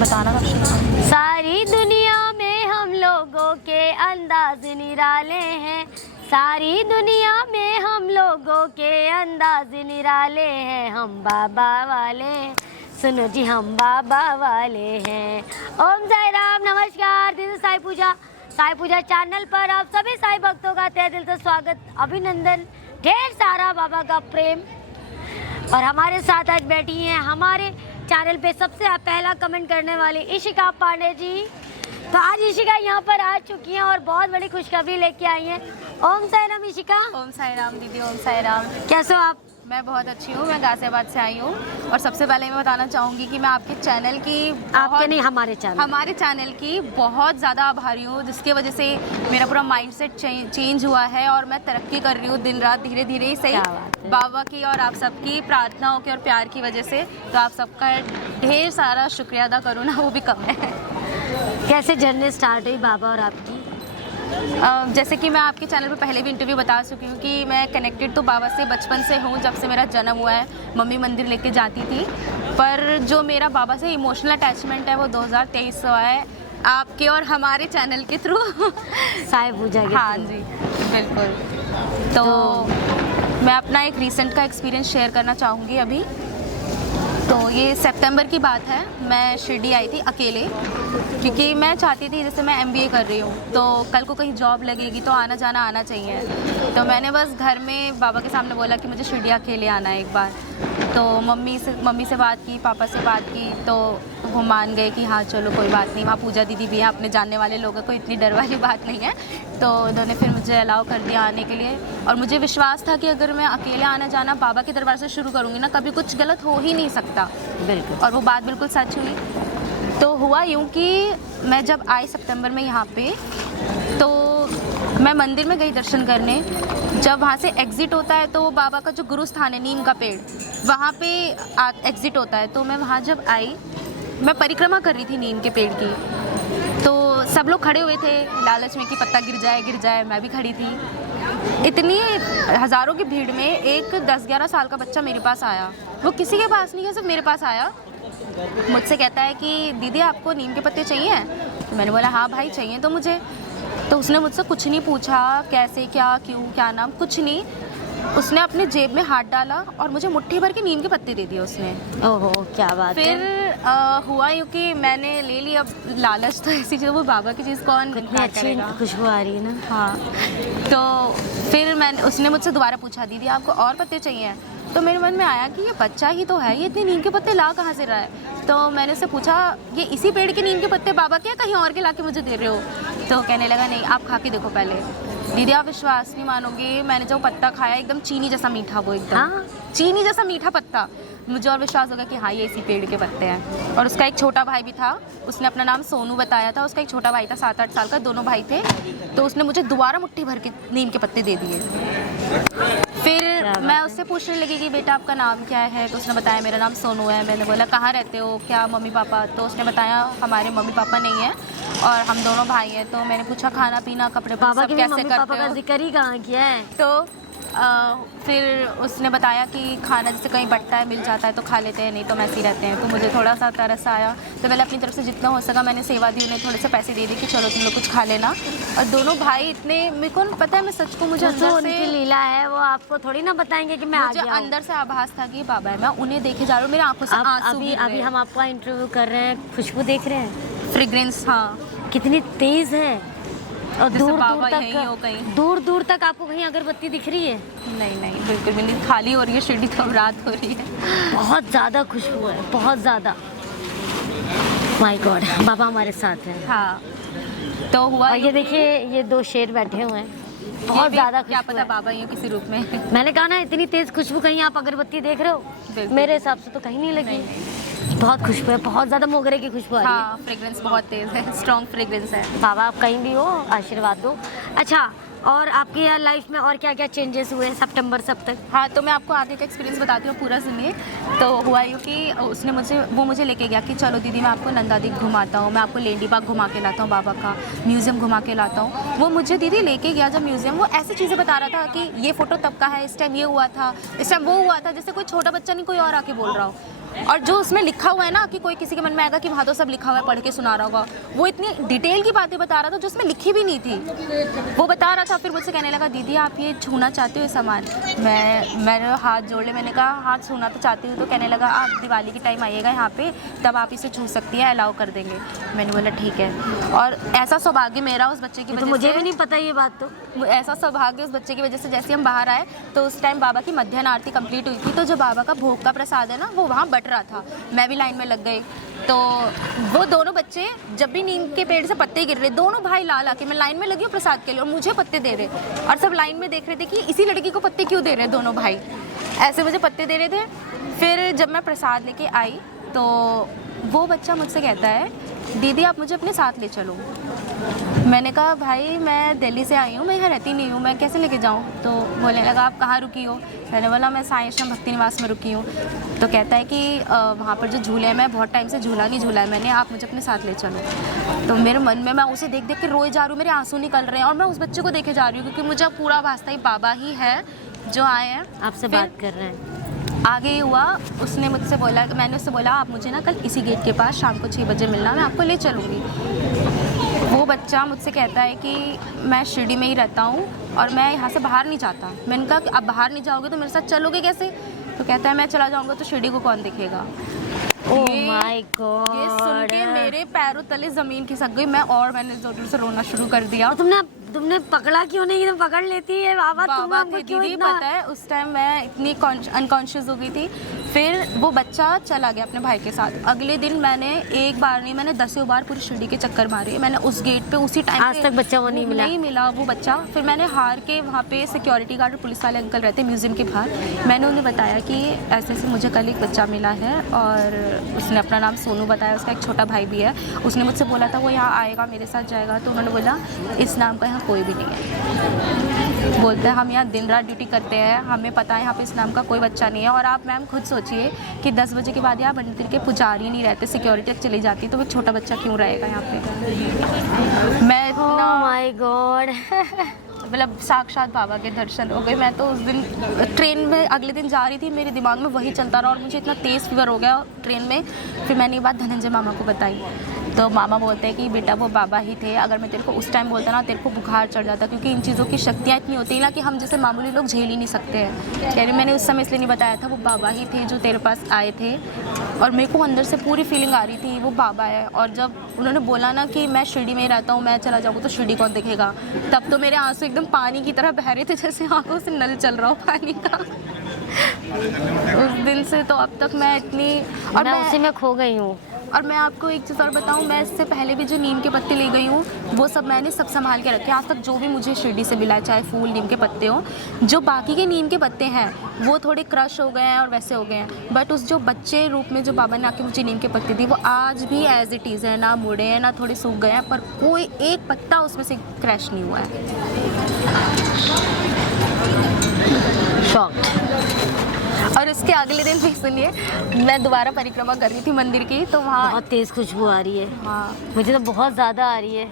बताना था। सारी दुनिया में हम लोगों के अंदाज निराले हैं, सारी दुनिया में हम लोगों के अंदाज निराले हैं, हम बाबा वाले, सुनो जी हम बाबा वाले हैं। ओम साई राम, नमस्कार, this is Sai Puja channel पर आप सभी साई भक्तों का तहे दिल से स्वागत, अभिनंदन, ढेर सारा बाबा का प्रेम। और हमारे साथ आज बैठी हैं हमारे चैनल पे सबसे पहला कमेंट करने वाली इशिका पांडे जी। तो आज इशिका यहाँ पर आ चुकी हैं और बहुत बड़ी खुशखबरी लेके आई हैं। ओम साई राम इशिका। ओम साई राम दीदी, ओम साई राम। कैसे हो आप? मैं बहुत अच्छी हूँ, मैं गाजियाबाद से आई हूँ। और सबसे पहले मैं बताना चाहूँगी कि मैं आपके चैनल की, आपके नहीं हमारे चैनल की बहुत ज़्यादा आभारी हूँ, जिसकी वजह से मेरा पूरा माइंडसेट चेंज हुआ है और मैं तरक्की कर रही हूँ दिन रात, धीरे धीरे ही सही, बाबा की और आप सबकी प्रार्थनाओं के और प्यार की वजह से। तो आप सबका ढेर सारा शुक्रिया अदा करूँ ना, वो भी कम है। कैसे जर्नी स्टार्ट हुई बाबा और आपकी? जैसे कि मैं आपके चैनल पर पहले भी इंटरव्यू बता चुकी हूँ कि मैं कनेक्टेड तो बाबा से बचपन से हूँ, जब से मेरा जन्म हुआ है। मम्मी मंदिर लेके जाती थी, पर जो मेरा बाबा से इमोशनल अटैचमेंट है वो 2023 से हुआ है, आपके और हमारे चैनल के थ्रू। साई पूजा के हाँ जी, बिल्कुल। तो मैं अपना एक रीसेंट का एक्सपीरियंस शेयर करना चाहूँगी अभी। तो ये सितंबर की बात है, मैं शिरडी आई थी अकेले, क्योंकि मैं चाहती थी, जैसे मैं MBA कर रही हूँ तो कल को कहीं जॉब लगेगी तो आना जाना आना चाहिए। तो मैंने बस घर में बाबा के सामने बोला कि मुझे शिरडी अकेले आना है एक बार। तो मम्मी से बात की, पापा से बात की, तो वो मान गए कि हाँ चलो कोई बात नहीं, वहाँ पूजा दीदी भी है, अपने जानने वाले लोगों को इतनी डर वाली बात नहीं है। तो उन्होंने फिर मुझे अलाउ कर दिया आने के लिए। और मुझे विश्वास था कि अगर मैं अकेले आना जाना बाबा के दरबार से शुरू करूँगी ना, कभी कुछ गलत हो ही नहीं सकता। बिल्कुल। और वो बात बिल्कुल सच हुई। तो हुआ यूँ कि मैं जब आई सितंबर में यहाँ पे, तो मैं मंदिर में गई दर्शन करने। जब वहाँ से एग्ज़िट होता है तो बाबा का जो गुरु स्थान है, नीम का पेड़, वहाँ पे एग्ज़िट होता है। तो मैं वहाँ जब आई, मैं परिक्रमा कर रही थी नीम के पेड़ की, तो सब लोग खड़े हुए थे लालच में कि पत्ता गिर जाए। मैं भी खड़ी थी। इतनी हज़ारों की भीड़ में एक 10-11 साल का बच्चा मेरे पास आया। वो किसी के पास नहीं है, सिर्फ मेरे पास आया। मुझसे कहता है कि दीदी आपको नीम के पत्ते चाहिए? तो मैंने बोला हाँ भाई चाहिए तो मुझे। तो उसने मुझसे कुछ नहीं पूछा, कैसे, क्या, क्यों, क्या नाम, कुछ नहीं। उसने अपने जेब में हाथ डाला और मुझे मुट्ठी भर के नीम के पत्ते दे दिए उसने। ओहो, क्या बात है। फिर हुआ यूँ कि मैंने ले ली। अब लालच तो ऐसी चीज़, वो बाबा की चीज़ कौन अच्छी खुशबू आ रही है ना। हाँ। तो फिर उसने मुझसे दोबारा पूछा दीदी आपको और पत्ते चाहिए? तो मेरे मन में आया कि ये बच्चा ही तो है, ये इतने नीम के पत्ते ला कहाँ से रहा है? तो मैंने उससे पूछा ये इसी पेड़ के नीम के पत्ते बाबा के, कहीं और के ला के मुझे दे रहे हो? तो कहने लगा नहीं आप खा के देखो पहले। दीदी आप विश्वास नहीं मानोगे, मैंने जो पत्ता खाया एकदम चीनी जैसा मीठा, वो एकदम हाँ? चीनी जैसा मीठा पत्ता। मुझे और विश्वास हो गया कि हाँ ये इसी पेड़ के पत्ते हैं। और उसका एक छोटा भाई भी था, उसने अपना नाम सोनू बताया था। उसका एक छोटा भाई था 7-8 साल का, दोनों भाई थे। तो उसने मुझे दोबारा मुट्ठी भर के नीम के पत्ते दे दिए। फिर मैं उससे पूछने लगी कि बेटा आपका नाम क्या है? तो उसने बताया मेरा नाम सोनू है। मैंने बोला कहाँ रहते हो, क्या मम्मी पापा? तो उसने बताया हमारे मम्मी पापा नहीं है और हम दोनों भाई हैं। तो मैंने पूछा खाना पीना कपड़े सब कैसे करते हो? जिक्र ही कहाँ किया है। तो फिर उसने बताया कि खाना जैसे कहीं बटता है मिल जाता है तो खा लेते हैं, नहीं तो ऐसे ही रहते हैं। तो मुझे थोड़ा सा तरस आया, तो मैंने अपनी तरफ से जितना हो सका मैंने सेवा दी, उन्हें थोड़े से पैसे दे दिए कि चलो तुम लोग कुछ खा लेना। और दोनों भाई इतने, मेरे को पता है मैं सच को, मुझे अंदर से लीला है, वो आपको थोड़ी ना बताएंगे कि मैं मुझे अंदर से आभास था कि बाबा है। मैं उन्हें देखे जा रही हूँ, मेरी आंखों से आंसू गिर रहे हैं। अभी हम आपका इंटरव्यू कर रहे हैं, खुशबू देख रहे हैं, फ्रेग्रेंस हाँ कितनी तेज है। और दूर दूर तक आपको कहीं अगरबत्ती दिख रही है? नहीं बिल्कुल भी नहीं, खाली हो रही है शिरडी, तो रात हो रही है। बहुत ज़्यादा खुशबू है, बहुत ज़्यादा। माय गॉड, बाबा हमारे साथ हैं। हाँ तो हुआ। और ये देखिए ये 2 शेर बैठे हुए हैं, बहुत ज़्यादा। क्या पता बाबा ही हो किसी रूप में। मैंने कहा ना इतनी तेज खुशबू, कहीं आप अगरबत्ती देख रहे हो? मेरे हिसाब से तो कहीं नहीं लगी। बहुत खुशबू है, बहुत ज़्यादा मोगरे की खुशबू आ रही है। हाँ, फ्रेग्रेंस बहुत तेज़ है, स्ट्रॉन्ग फ्रेग्रेंस है। बाबा आप कहीं भी हो आशीर्वाद दो। अच्छा, और आपकी यार लाइफ में और क्या क्या चेंजेस हुए सितंबर से अब तक? हाँ तो मैं आपको आगे का एक्सपीरियंस बताती हूँ, पूरा सुनिए। तो हुआ यूँ कि उसने मुझे लेके गया कि चलो दीदी मैं आपको नंदा दीप घुमाता हूँ, मैं आपको लेडी बाग घुमा के लाता हूँ, बाबा का म्यूज़ियम घुमा के लाता हूँ। वो मुझे दीदी लेके गया जब म्यूज़ियम, वो ऐसी चीज़ें बता रहा था कि ये फ़ोटो तब का है, इस टाइम ये हुआ था, इस टाइम वो हुआ था, जैसे कोई छोटा बच्चा नहीं कोई और आके बोल रहा हो। और जो उसमें लिखा हुआ है ना कि कोई किसी के मन में आएगा कि वहाँ तो सब लिखा हुआ है, पढ़ के सुना रहा होगा, वो इतनी डिटेल की बातें बता रहा था जो उसमें लिखी भी नहीं थी, वो बता रहा था। फिर मुझसे कहने लगा दीदी आप ये छूना चाहते हो ये सामान? मैंने हाथ जोड़ ले, मैंने कहा हाथ छूना तो चाहती हूँ। तो कहने लगा आप दिवाली के टाइम आइएगा यहाँ पे, तब आप इसे छू सकती है, अलाउ कर देंगे। मैंने बोला ठीक है। और ऐसा सौभाग्य मेरा उस बच्चे की वजह से, मुझे भी नहीं पता ये बात, तो ऐसा सौभाग्य उस बच्चे की वजह से, जैसे हम बाहर आए तो उस टाइम बाबा की मध्याह्न आरती कंप्लीट हुई थी, तो जो बाबा का भोग का प्रसाद है ना वो वहाँ बट रहा था, मैं भी लाइन में लग गई। तो वो दोनों बच्चे जब भी नीम के पेड़ से पत्ते गिर रहे, दोनों भाई लाल आके, मैं लाइन में लगी हूँ प्रसाद के लिए और मुझे पत्ते दे रहे, और सब लाइन में देख रहे थे कि इसी लड़की को पत्ते क्यों दे रहे हैं दोनों भाई, ऐसे मुझे पत्ते दे रहे थे। फिर जब मैं प्रसाद लेके आई तो वो बच्चा मुझसे कहता है दीदी आप मुझे अपने साथ ले चलो। मैंने कहा भाई मैं दिल्ली से आई हूँ, मैं यहाँ रहती नहीं हूँ, मैं कैसे लेके जाऊँ? तो बोलने लगा आप कहाँ रुकी हो? मैंने बोला मैं साईं आश्रम भक्ति निवास में रुकी हूँ। तो कहता है कि वहाँ पर जो झूले हैं मैं बहुत टाइम से झूला नहीं झूला है मैंने, आप मुझे अपने साथ ले चलो। तो मेरे मन में मैं उसे देख देख के रोए जा रही हूँ, मेरे आंसू निकल रहे हैं, और मैं उस बच्चे को देखे जा रही हूँ क्योंकि मुझे पूरा वास्ता ही बाबा ही है जो आए हैं आपसे बात कर रहे हैं। आगे ही हुआ, उसने मुझसे बोला, मैंने उससे बोला आप मुझे ना कल इसी गेट के पास शाम को 6 बजे मिलना, मैं आपको ले चलूँगी। वो बच्चा मुझसे कहता है कि मैं शिरडी में ही रहता हूँ और मैं यहाँ से बाहर नहीं जाता। मैंने कहा कि आप बाहर नहीं जाओगे तो मेरे साथ चलोगे कैसे? तो कहता है मैं चला जाऊँगा तो शिरडी को कौन देखेगा। ओह माय गॉड, ये सुन के मेरे पैरों तले ज़मीन खिसक गई, मैंने ज़ोर से रोना शुरू कर दिया। तुमने पकड़ा क्यों नहीं? तो पकड़ लेती है बाबा थे दीदी, पता है उस टाइम मैं इतनी अनकॉन्शियस हो गई थी। फिर वो बच्चा चला गया अपने भाई के साथ। अगले दिन मैंने एक बार नहीं, मैंने 10 बार पूरी शिरडी के चक्कर मारे। मैंने उस गेट पे उसी टाइम आज तक बच्चा वो नहीं मिला वो बच्चा। फिर मैंने हार के, वहाँ पे सिक्योरिटी गार्ड और पुलिस वाले अंकल रहते म्यूज़ियम के बाहर, मैंने उन्हें बताया कि ऐसे ऐसे मुझे कल एक बच्चा मिला है, और उसने अपना नाम सोनू बताया, उसका एक छोटा भाई भी है। उसने मुझसे बोला था वो यहाँ आएगा मेरे साथ जाएगा। तो उन्होंने बोला इस नाम का यहाँ कोई भी नहीं है। बोलते हैं हम यहाँ दिन रात ड्यूटी करते हैं, हमें पता है यहाँ पे इस नाम का कोई बच्चा नहीं है। और आप मैम खुद सोचिए कि 10 बजे के बाद यहाँ मंदिर के पुजारी नहीं रहते, सिक्योरिटी चली जाती, तो वो छोटा बच्चा क्यों रहेगा यहाँ पे? मैं इतना माय गॉड मतलब साक्षात बाबा के दर्शन हो गए। मैं तो उस दिन ट्रेन में अगले दिन जा रही थी, मेरे दिमाग में वही चलता रहा और मुझे इतना तेज़ फीवर हो गया ट्रेन में। फिर मैंने ये बात धनंजय मामा को बताई, तो मामा बोलते हैं कि बेटा वो बाबा ही थे, अगर मैं तेरे को उस टाइम बोलता ना तेरे को बुखार चढ़ जाता, क्योंकि इन चीज़ों की शक्तियाँ इतनी होती हैं ना कि हम जैसे मामूली लोग झेल ही नहीं सकते हैं। कह रही मैंने उस समय इसलिए नहीं बताया था, वो बाबा ही थे जो तेरे पास आए थे, और मेरे को अंदर से पूरी फीलिंग आ रही थी वो बाबा है। और जब उन्होंने बोला ना कि मैं शिरडी में रहता हूँ, मैं चला जाऊँगा तो शिरडी कौन देखेगा, तब तो मेरे आंसू एकदम पानी की तरह बह रहे थे, जैसे आंखों से नल चल रहा हो पानी का। उस दिन से तो अब तक मैं इतनी, और मैं उसी में खो गई हूँ। और मैं आपको एक चीज़ और बताऊं, मैं इससे पहले भी जो नीम के पत्ते ले गई हूँ वो सब मैंने सब संभाल के रखे। आज तक जो भी मुझे शिरडी से मिला है, चाहे फूल नीम के पत्ते हों, जो बाकी के नीम के पत्ते हैं वो थोड़े क्रश हो गए हैं और वैसे हो गए हैं, बट उस जो बच्चे रूप में जो बाबा ने आके मुझे नीम के पत्ते दिए वो आज भी एज इट इज़ है, ना मुड़े हैं ना थोड़े सूख गए हैं, पर कोई एक पत्ता उसमें से क्रैश नहीं हुआ है। शॉक्ड। और उसके अगले दिन भी सुनिए, मैं दोबारा परिक्रमा कर रही थी मंदिर की, तो वहाँ बहुत तेज़ खुशबू आ रही है। हाँ, मुझे तो बहुत ज़्यादा आ रही है।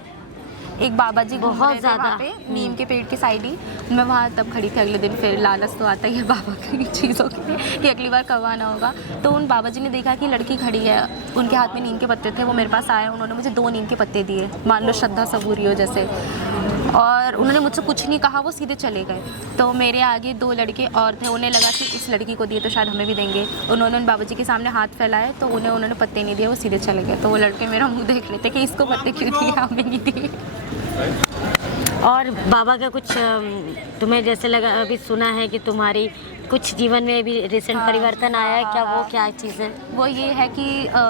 एक बाबा जी बहुत ज़्यादा पे नीम के पेड़ के साइड ही, मैं वहाँ तब खड़ी थी। अगले दिन फिर लालच तो आता ही है बाबा की चीज़ों की कि अगली बार कब आना होगा। तो उन बाबा जी ने देखा कि लड़की खड़ी है, उनके हाथ में नीम के पत्ते थे, वो मेरे पास आए, उन्होंने मुझे 2 नीम के पत्ते दिए, मान लो श्रद्धा सबूरी हो जैसे, और उन्होंने मुझसे कुछ नहीं कहा, वो सीधे चले गए। तो मेरे आगे 2 लड़के और थे, उन्हें लगा कि इस लड़की को दिए तो शायद हमें भी देंगे, उन्होंने उन बाबा जी के सामने हाथ फैलाए तो उन्होंने पत्ते नहीं दिए, वो सीधे चले गए। तो वो लड़के मेरा मुंह देख लेते कि इसको पत्ते क्यों दिए, हमें नहीं दिए। और बाबा का कुछ तुम्हें जैसे लगा, अभी सुना है कि तुम्हारी कुछ जीवन में भी रिसेंट परिवर्तन आया है, क्या वो क्या चीज़ है? वो ये है कि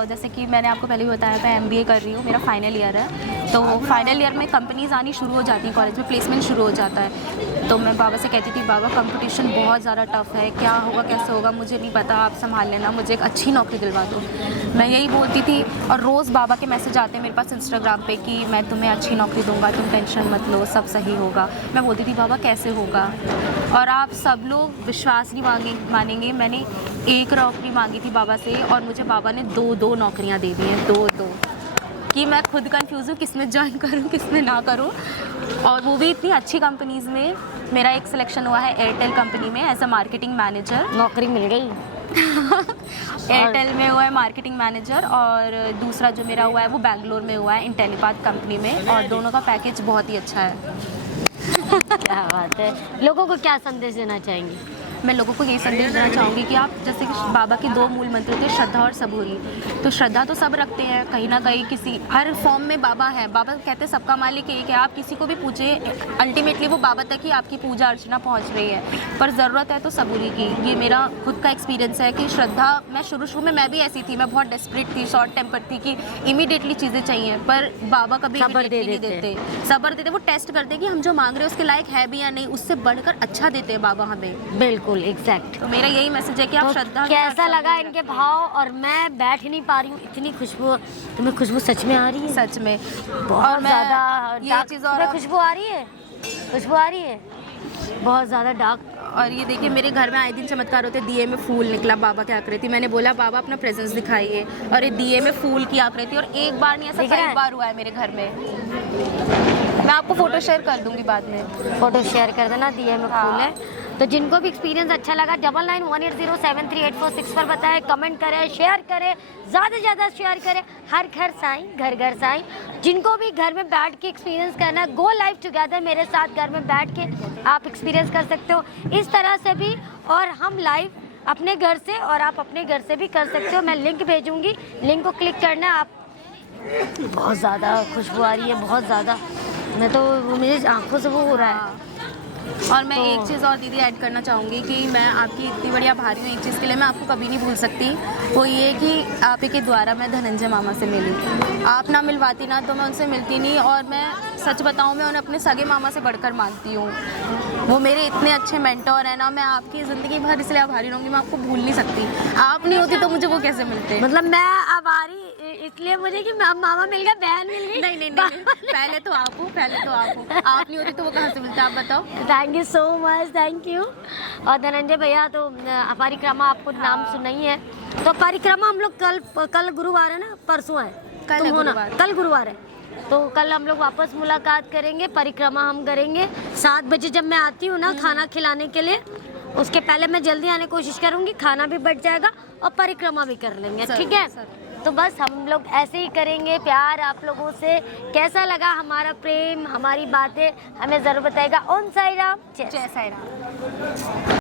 जैसे कि मैंने आपको पहले भी बताया, मैं MBA कर रही हूँ, मेरा फाइनल ईयर है। तो फाइनल ईयर में कंपनीज आनी शुरू हो जाती हैं, कॉलेज में प्लेसमेंट शुरू हो जाता है। तो मैं बाबा से कहती थी बाबा कंपटीशन बहुत ज़्यादा टफ है, क्या होगा कैसे होगा मुझे नहीं पता, आप संभाल लेना, मुझे एक अच्छी नौकरी दिलवा दो। मैं यही बोलती थी, और रोज़ बाबा के मैसेज आते हैं मेरे पास इंस्टाग्राम पे कि मैं तुम्हें अच्छी नौकरी दूंगा, तुम टेंशन मत लो, सब सही होगा। मैं बोलती थी बाबा कैसे होगा, और आप सब लोग विश्वास नहीं मानेंगे, मैंने 1 नौकरी मांगी थी बाबा से और मुझे बाबा ने 2 नौकरियां दे दी हैं, 2 कि मैं खुद कंफ्यूज हूँ किस में ज्वाइन करूँ किस में ना करूँ, और वो भी इतनी अच्छी कंपनीज़ में। मेरा एक सिलेक्शन हुआ है एयरटेल कंपनी में एज अ मार्केटिंग मैनेजर। नौकरी मिल गई। एयरटेल में हुआ है मार्केटिंग मैनेजर, और दूसरा जो मेरा हुआ है वो बैंगलोर में हुआ है इंटेलीपाथ कंपनी में, और दोनों का पैकेज बहुत ही अच्छा है। क्या बात है। लोगों को क्या संदेश देना चाहेंगी? मैं लोगों को यही संदेश देना चाहूँगी कि आप जैसे कि बाबा के 2 मूल मंत्र थे, श्रद्धा और सबूरी। तो श्रद्धा तो सब रखते हैं कहीं ना कहीं, किसी हर फॉर्म में बाबा है। बाबा कहते हैं सबका मालिक एक है, आप किसी को भी पूछे अल्टीमेटली वो बाबा तक ही आपकी पूजा अर्चना पहुँच रही है। पर ज़रूरत है तो सबूरी की। ये मेरा खुद का एक्सपीरियंस है कि श्रद्धा, मैं शुरू में मैं भी ऐसी थी, मैं बहुत डेस्परेट थी, शॉर्ट टेम्पर थी कि इमीडिएटली चीज़ें चाहिए, पर बाबा कभी सब्र दे नहीं देते। सब्र देते, वो टेस्ट करते कि हम जो मांग रहे हैं उसके लायक है भी या नहीं, उससे बढ़कर अच्छा देते हैं बाबा हमें। बिल्कुल एग्जैक्ट। तो मेरा यही मैसेज है कि आप तो श्रद्धा। कैसा लगा इनके भाव? और मैं बैठ ही नहीं पा रही हूँ, इतनी खुशबू। तुम्हें खुशबू सच में आ रही है? सच में बहुत ज़्यादा। ये चीज़ और खुशबू आ रही है, खुशबू आ रही है बहुत ज़्यादा डार्क। और ये देखिए मेरे घर में आए दिन चमत्कार होते। दिए में फूल निकला, बाबा की आकृति। मैंने बोला बाबा अपना प्रेजेंस दिखाइए, और ये दिए में फूल की आकृति। और एक बार नहीं, ऐसा कई बार हुआ है मेरे घर में। मैं आपको फोटो शेयर कर दूंगी बाद में। फोटो शेयर कर देना, दिए में फूल है। तो जिनको भी एक्सपीरियंस अच्छा लगा 9918073846 पर बताएं, कमेंट करें, शेयर करें, ज़्यादा से ज़्यादा शेयर करें। हर घर साईं, घर घर साईं। जिनको भी घर में बैठ के एक्सपीरियंस करना है, गो लाइव टुगेदर मेरे साथ घर में बैठ के आप एक्सपीरियंस कर सकते हो इस तरह से भी, और हम लाइव अपने घर से और आप अपने घर से भी कर सकते हो। मैं लिंक भेजूंगी, लिंक को क्लिक करना है। आप बहुत ज़्यादा खुशबू आ रही है, बहुत ज़्यादा। मैं तो मेरी आंखों से वो हो रहा है। और मैं एक चीज़ और दीदी ऐड करना चाहूँगी कि मैं आपकी इतनी बड़ी आभारी हूँ एक चीज़ के लिए, मैं आपको कभी नहीं भूल सकती। वो ये कि आप ही के द्वारा मैं धनंजय मामा से मिली। आप ना मिलवाती ना तो मैं उनसे मिलती नहीं, और मैं सच बताऊँ मैं उन्हें अपने सगे मामा से बढ़कर मानती हूँ। वो मेरे इतने अच्छे मेंटोर हैं ना, मैं आपकी ज़िंदगी भर इसलिए आभारी रहूँगी, मैं आपको भूल नहीं सकती। आप नहीं होती तो मुझे वो कैसे मिलते। मतलब मैं आभारी इसलिए मुझे कि मामा मिल गया, बहन मिल गई। नहीं, पहले तो आप हो, पहले तो आप हो। आप नहीं होती तो वो कहाँ से मिलते, आप बताओ। Thank you so much, thank you. और धनंजय भैया तो परिक्रमा आपको नाम सुना ही है। तो परिक्रमा हम लोग कल गुरुवार है ना, परसों है, कल गुरुवार है। तो कल हम लोग वापस मुलाकात करेंगे, परिक्रमा हम करेंगे 7 बजे जब मैं आती हूँ ना खाना खिलाने के लिए। उसके पहले मैं जल्दी आने की कोशिश करूँगी, खाना भी बच जाएगा और परिक्रमा भी कर लेंगे, ठीक है? तो बस हम लोग ऐसे ही करेंगे प्यार आप लोगों से। कैसा लगा हमारा प्रेम, हमारी बातें हमें ज़रूर बताएगा। ओम साई राम, जय साई राम।